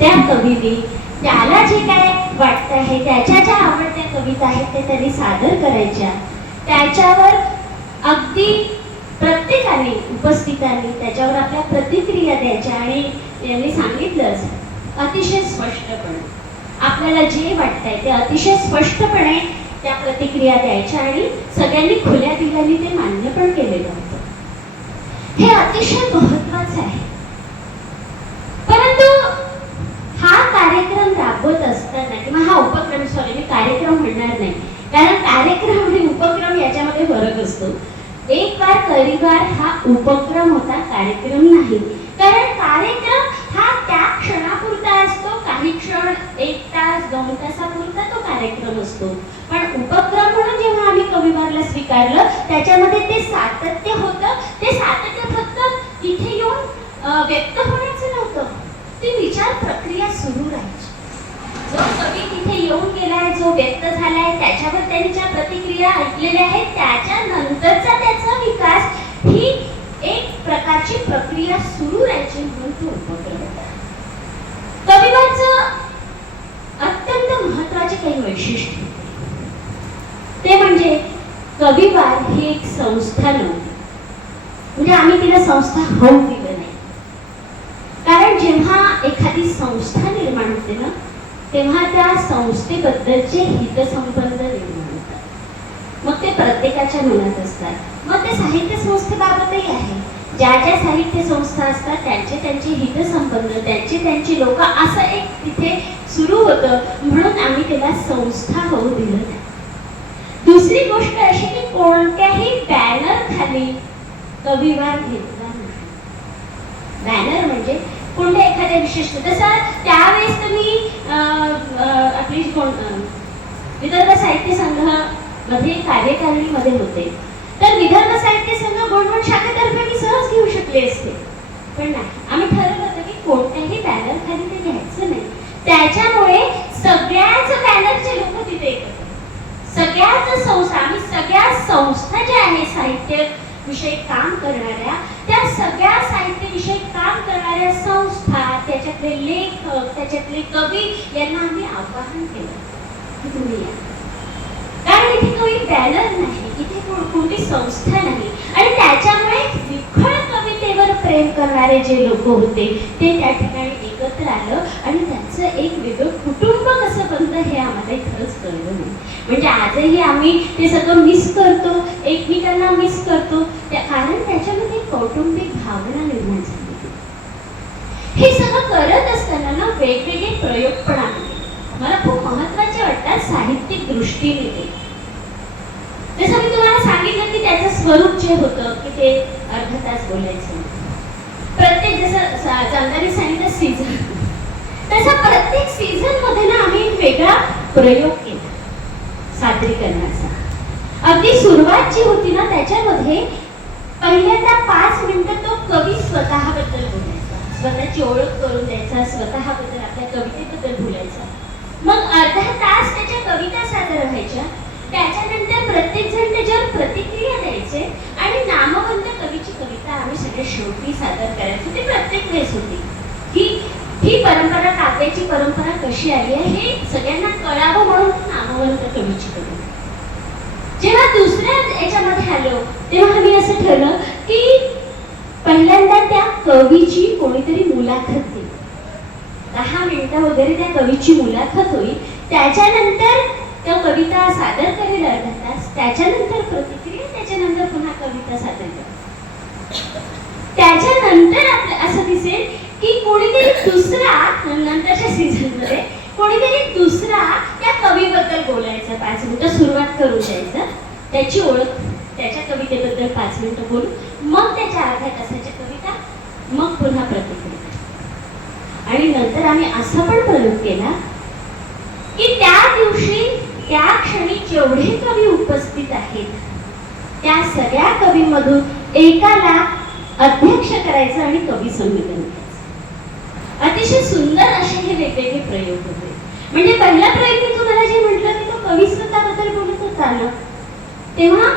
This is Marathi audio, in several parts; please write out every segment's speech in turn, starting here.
त्या कवीने त्याला जे काय वाटतं आहे, त्याच्या ज्या आवडत्या कविता आहेत ते त्यांनी सादर करायच्या. त्याच्यावर अगदी प्रत्येकाने उपस्थितांनी त्याच्यावर आपल्या प्रतिक्रिया द्यायच्या आणि यांनी सांगितलंच अतिशय स्पष्टपणे आपल्याला जे वाटतंय ते अतिशय स्पष्टपणे त्या प्रतिक्रिया द्यायच्या आणि सगळ्यांनी खुल्या दिलाने ते मान्य पण केलेलं होतं. हे अतिशय महत्वाचं आहे. परंतु हा कार्यक्रम राबवत असताना किंवा हा उपक्रम, सॉरी मी कार्यक्रम म्हणणार नाही, कारण कार्यक्रम आणि उपक्रम याच्यामध्ये फरक असतो. एक बार परिवार हा उपक्रम होता, कार्यक्रम नाही. कारण कार्यक्रम हा त्या क्षणापुरता असतो, काही क्षण 1 तास 2 तासापुरता तो कार्यक्रम असतो. पण उपक्रम म्हणून जेव्हा आम्ही कविवारला स्वीकारलं त्याच्यामध्ये ते सातत्य होतं. ते सातत्य फक्त इथे येऊन व्यक्त होण्याचं नव्हतं, ती विचार प्रक्रिया सुरू राहायची. जो कवी तिथे येऊन गेलाय, जो व्यक्त झालाय, त्याच्यावर त्यांच्या प्रतिक्रिया ऐकलेल्या आहेत, त्याच्यानंतरचा त्याचा विकास ही एक प्रकारची प्रक्रिया सुरू राहायची म्हणून तो उपक्रम होता. कविवारचं अत्यंत महत्त्वाचे काही वैशिष्ट्य ते म्हणजे कविवार ही एक संस्था नव्हती. म्हणजे आम्ही तिला संस्था होऊ दिलं नाही. कारण जेव्हा एखादी संस्था निर्माण होते ना, तेव्हा त्या संस्थेबद्दलचे हितसंबंध निर्माण होतात. मग ते प्रत्येकाच्या मनात असतात. मग ते साहित्य संस्थेबाबतही आहे. ज्या ज्या साहित्य संस्था असतात त्यांचे हितसंबंध, त्यांची लोक, असं एक तिथे सुरू होतं. म्हणून आम्ही त्याला संस्था होऊ दिलं नाही. दुसरी गोष्ट अशी की कोणत्याही बॅनर खाली कविवार घेतला नाही. बॅनर म्हणजे कोणत्या एखाद्या विशिष्ट, जसं त्यावेळेस तुम्ही आपली विदर्भ साहित्य संघामध्ये कार्यकारिणीमध्ये होते, तर विदर्भ साहित्य संघ गोंडवन शाखेतर्फे मी सहज घेऊ शकले असते. पण नाही, आम्ही ठरवलं होतं की कोणत्याही बॅनर खाली ते घ्यायचं नाही. त्याच्यामुळे सगळ्याच बॅनरचे लोक तिथे येतात. सगळ्याच संस्था, आम्ही सगळ्या संस्था ज्या आहेत साहित्य विषयी काम करणाऱ्या, त्या सगळ्या साहित्य विषयी काम करणाऱ्या संस्था, त्याच्यातले लेखक, त्याच्यातले कवी यांना आम्ही आवाहन केलं की तुम्ही या. कारण इथे काही बॅनर नाही, इथे कोणती संस्था नाही. आणि त्याच्यामुळे विखळ कवितेवर प्रेम करणारे जे लोक होते ते त्या ठिकाणी एकत्र आलं आणि त्यांचं एक वेगळं कुटुंब कसं बनतं हे आम्हाला खरंच कळलं नाही. म्हणजे आजही आम्ही ते सगळं मिस करतो, एकमेकांना मिस करतो, कारण त्याच्यामध्ये कौटुंबिक भावना निर्माण झाली. हे सगळं करत असताना ना वेगवेगळे प्रयोग पण आले. मला खूप महत्त्वाचे वाटतात साहित्यिक दृष्टीने ते. जसं मी तुम्हाला सांगितलं की त्याचं स्वरूप जे होतं की ते अर्धा तास बोलायचं. प्रत्येक, जसं चांदाने सांगितलं सीझन, तसं प्रत्येक सीझन मध्ये ना आम्ही एक वेगळा प्रयोग केला सादरीकरणाचा. अगदी सुरुवात जी होती ना त्याच्यामध्ये पहिल्यांदा 5 मिनिटं तो कवी स्वतःबद्दल बोलायचा, स्वतःची ओळख करून द्यायचा, स्वतःबद्दल आपल्या कवितेबद्दल बोलायचा. मग अर्धा तास त्याच्या कविता सादर व्हायच्या. त्याच्यानंतर प्रत्येक जण त्याच्यावर प्रतिक्रिया द्यायचे आणि नामवंत कवीची कविता आम्ही सगळे शेवटी सादर करायचो. ती प्रत्येक वेळेस होती. ही परंपरा, काव्याची परंपरा कशी आली आहे हे सगळ्यांना कळावं म्हणून नामवंत कवीची कविता. जेव्हा दुसऱ्या याच्यामध्ये आलो तेव्हा आम्ही असं ठरलं की पहिल्यांदा त्या कवीची कोणीतरी मुलाखत घेईल. 10 मिनिटं वगैरे त्या कवीची मुलाखत होईल. त्याच्यानंतर त्या कविता सादर करेल अर्धा तास, त्याच्यानंतर प्रतिक्रिया, त्याच्यानंतर पुन्हा कविता सादर करेल. त्याच्यानंतर आपलं असं दिसेल की कोणीतरी दुसरा, नंतरच्या सीझन मध्ये कोणीतरी दुसरा त्या कवीबद्दल बोलायचं. 5 मिनिटं सुरुवात करून द्यायचं, त्याची ओळख, त्याच्या कवितेबद्दल 5 मिनिटं बोलून, मग त्याच्या अर्ध्या तासाच्या कविता, मग पुन्हा प्रतिक्रिया. आणि नंतर आम्ही असा पण प्रयोग केला की त्या दिवशी त्या क्षणी जेवढे कवी उपस्थित आहेत त्या सगळ्या कवींमधून एकाला अध्यक्ष करायचं आणि कवी संमेलन करायचं. अतिशय सुंदर असे हे वेगवेगळे प्रयोग होते. म्हणजे पहिला प्रयोग मी तुम्हाला जे म्हटलं की तो कवी स्वतःबद्दल बोलत होता ना, तेव्हा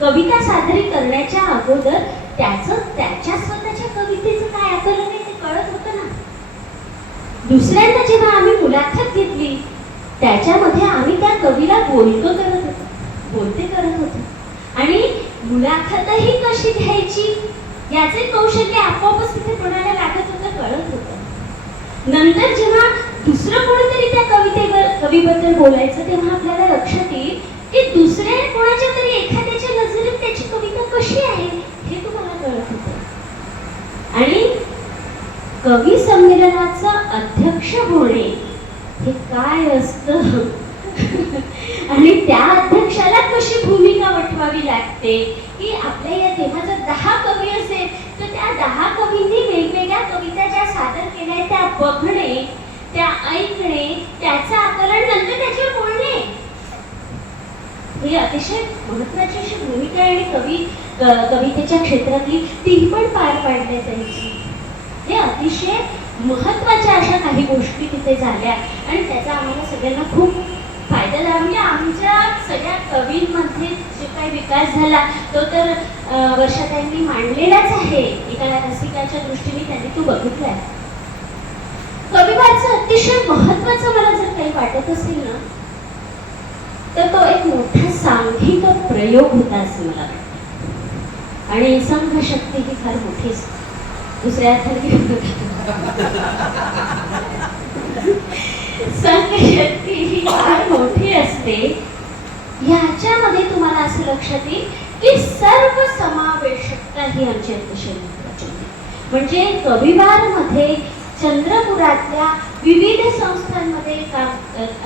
कविता सादरी करण्याच्या अगोदर त्याच्या स्वतःच्या कवितेचं काय आकलन आहे ते कळत होतं ना. दुसऱ्यांदा जेव्हा आम्ही मुलाखत घेतली त्याच्यामध्ये आम्ही त्या कवीला बोलते करत होतो आणि मुलाखतही कशी घ्यायची याचे कौशल्य आपोआपच तिथे कोणाला लागत होतं, कळत होतं. नंतर जेव्हा दुसरं कोणीतरी त्या कवीबद्दल बोलायचं तेव्हा आपल्याला लक्षात येईल की दुसऱ्या कोणाच्या तरी एखाद्याच्या नजरेत त्याची कविता कशी आहे हे तुम्हाला कळत होतं. आणि कवी संमेलनाचा अध्यक्ष होणे हे काय असतं आणि त्या अध्यक्षाला कशी भूमिका वठवावी लागते की आपल्या या तेव्हा जर 10 कवी असेल तर त्या 10 कवींनी वेगवेगळ्या कविता ज्या सादर केल्या त्या बघणे, त्या ऐकणे, त्याचं आकलन, नंतर त्याच्यावर बोलणे ही अतिशय महत्वाची अशी भूमिका आणि कवितेच्या क्षेत्रातली ती पण पार पाडल्या जायची. हे अतिशय महत्वाच्या अशा काही गोष्टी तिथे झाल्या आणि त्याचा आम्हाला सगळ्यांना खूप फायदा झाला. म्हणजे आमच्या सगळ्या कवींमध्ये जो काही विकास झाला तो तर वर्षाताईंनी मांडलेलाच आहे. एका रसिकाच्या दृष्टीने त्यांनी तो बघितलाय. कविवाचं अतिशय महत्वाचं मला जर काही वाटत असेल ना तर तो एक मोठा सांघिक प्रयोग होता असं मला वाटतं. आणि संघशक्ती ही फार मोठी असते. दुसऱ्या संघशक्ती ही फार मोठी असते. याच्यामध्ये तुम्हाला असं लक्षात येईल की सर्व समावेशकता ही आमची अतिशय महत्वाची. म्हणजे कविवार मध्ये चंद्रपुरातल्या विविध संस्थांमध्ये काम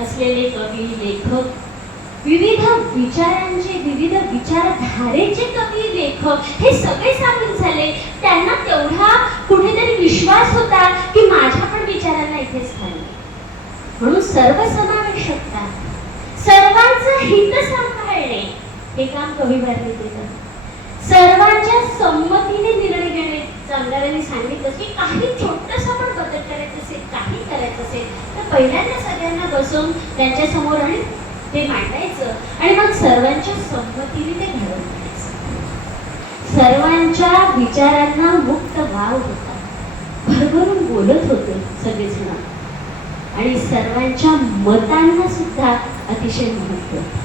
असलेले कवी, लेखक, विविध विचारांचे, विविध विचारधारेचे कवी, लेखक हे सगळे सामील झाले. त्यांना तेवढा कुठेतरी विश्वास होता की माझ्या पण विचारांना इथे स्थान आहे. म्हणून सर्वसमावेशकता, सर्वांचं हित सांभाळणे हे काम कविवारने केलं. सर्वांच्या संमतीने निर्णय घेणे. चांगल्याने सांगितलं की काही छोटंसं पण बदल करायचं असेल, काही करायचं असेल तर पहिल्यांदा सगळ्यांना बसवून त्यांच्या समोर आणि ते मांडायचं आणि मग सर्वांच्या संमतीने ते घडवून आणायचं. सर्वांच्या विचारांना मुक्त वाव होता. भरभरून बोलत होते सगळेजण आणि सर्वांच्या मतांना सुद्धा अतिशय महत्त्व होतं.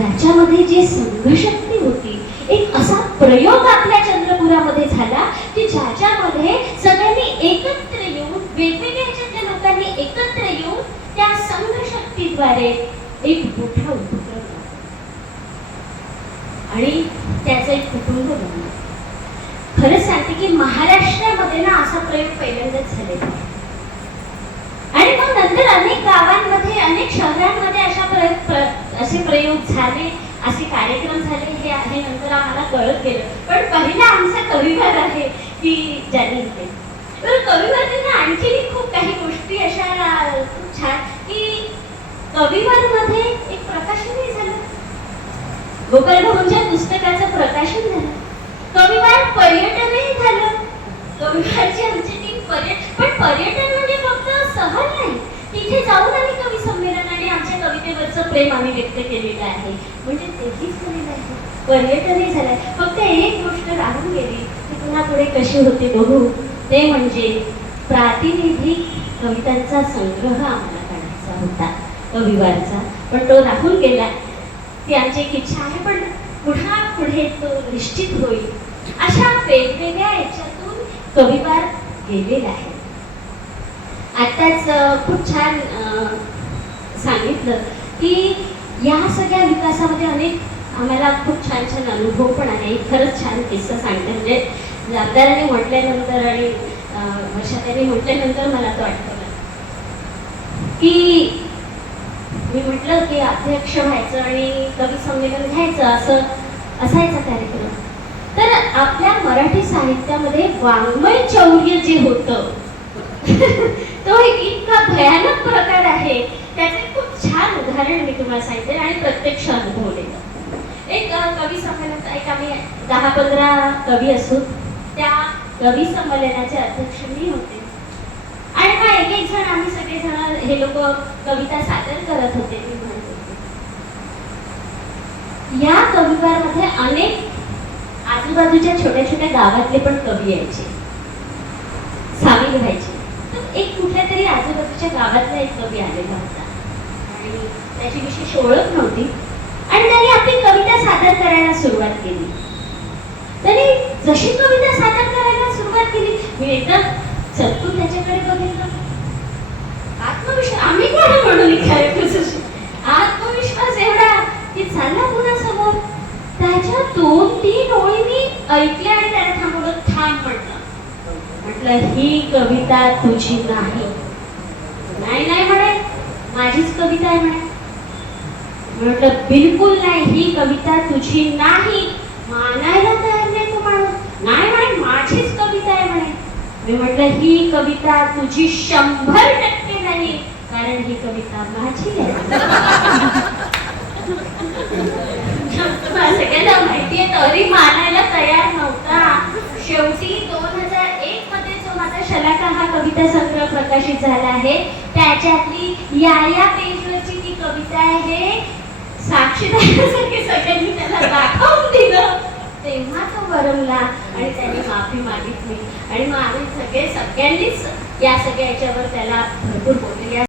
याच्यामध्ये जी संघशक्ती होती, एक असा प्रयोग आपल्या चंद्रपुरामध्ये झाला की ज्याच्यामध्ये सगळ्यांनी एकत्र येऊन, वेगवेगळ्या ह्याच्यातल्या लोकांनी एकत्र येऊन त्या संघशक्तीद्वारे एक मोठा उपक्रम आणि त्याचं एक कुटुंब बनलं. खरंच सांगते की महाराष्ट्रामध्ये ना असा प्रयोग पहिल्यांदाच झालेला आहे. आणि मग नंतर अनेक गावांमध्ये, अनेक शहरांमध्ये असे प्रयोग झाले, असे कार्यक्रम झाले. हे नंतर आम्हाला कळत गेलं. पण पहिला आमचा कविवार आहे की ज्यांनी इथे तर कविवारने आणखी खूप काही गोष्टी अशा खूप छान की कविवार मध्ये एक प्रकाशनही झालं. गोपाल भाऊंच्या पुस्तकाचं प्रकाशन झालं. कविवार पर्यटनही झालं. कविवारची आमची टीम पण पर्यटन म्हणजे फक्त सहल नाही. तिथे जाऊन आम्ही कवी संमेलन आणि आमच्या कवितेवरचं प्रेम आम्ही व्यक्त केलेलं आहे. म्हणजे तेही झालेलं आहे, पर्यटनही झालंय. फक्त एक गोष्ट राहून गेली की पुन्हा पुढे कशी होते बघू. ते म्हणजे प्रातिनिधिक कवितांचा संग्रह आम्हाला काढायचा होता कविवारचा, पण तो राहून गेला. ती आमची एक इच्छा आहे, पण पुन्हा पुढे तो निश्चित होईल. अशा वेगवेगळ्या याच्यातून कविवार गेलेला आहे. आताच खूप छान सांगितलं की या सगळ्या विकासामध्ये अनेक आम्हाला खूप छान छान अनुभव पण आहे. खरंच छान किस्सा सांगते. म्हणजे जबाबदाराने म्हटल्यानंतर आणि वर्षाताईंनी म्हटल्यानंतर मला तो आठवला की मी म्हटलं की अध्यक्ष व्हायचं आणि कवी संमेलन घ्यायचं असं असायचा कार्यक्रम. तर आपल्या मराठी साहित्यामध्ये वाङ्मय चौर्य जे होतं तो एक इतका भयानक प्रकार आहे. त्याचे खूप छान उदाहरण मी तुम्हाला सांगितले आणि प्रत्यक्ष अनुभवलेलं. एक कवी संमेलन, एक आम्ही 10-15 कवी असू, त्या कवी संमेलनाचे अध्यक्ष मी होते आणि मग एक जण आम्ही सगळेजण हे लोक कविता सादर करत होते. मी म्हणत होते या कविवारमध्ये अनेक आजूबाजूच्या छोट्या छोट्या गावातले पण कवी यायचे, सामील व्हायचे. तर एक कुठल्या तरी शेजारच्या गावातला एक कवी आलेला होता आणि त्याची विशेष ओळख नव्हती आणि त्याने आपली कविता सादर करायला सुरुवात केली. त्याने जशी कविता सादर करायला सुरुवात केली मी एकदम चटकून त्याच्याकडे बघितलं. आत्मविश्वास आम्ही कोण म्हणून आत्मविश्वास एवढा की चालला पुन्हा समोर. त्याच्या 2-3 ओळी मी ऐकल्या आणि त्याला थांबवलं. थांब म्हटलं ही कविता तुझी नाही. नाही म्हणे माझीच कविता आहे म्हणे. म्हटलं बिलकुल नाही ही कविता तुझी नाही. मानायला तयार नाही तो माणूस. नाही म्हणे माझीच कविता आहे म्हणे. मी म्हटलं ही कविता तुझी 100% नाही कारण ही कविता माझी आहे. सगळ्यांना माहितीये तरी मानायला तयार नव्हता. शेवटी 2001 मध्ये जो माझा शलाका हा कविता संग्रह प्रकाशित झाला आहे त्याच्यातली या पेजवरची ती कविता आहे. साक्षीदारासारखे सगळ्यांनी त्याला दाखवून दिलं तेव्हा तो वरमला आणि त्याने माफी मागितली आणि मग आम्ही सगळ्यांनीच या सगळ्या याच्यावर त्याला भरपूर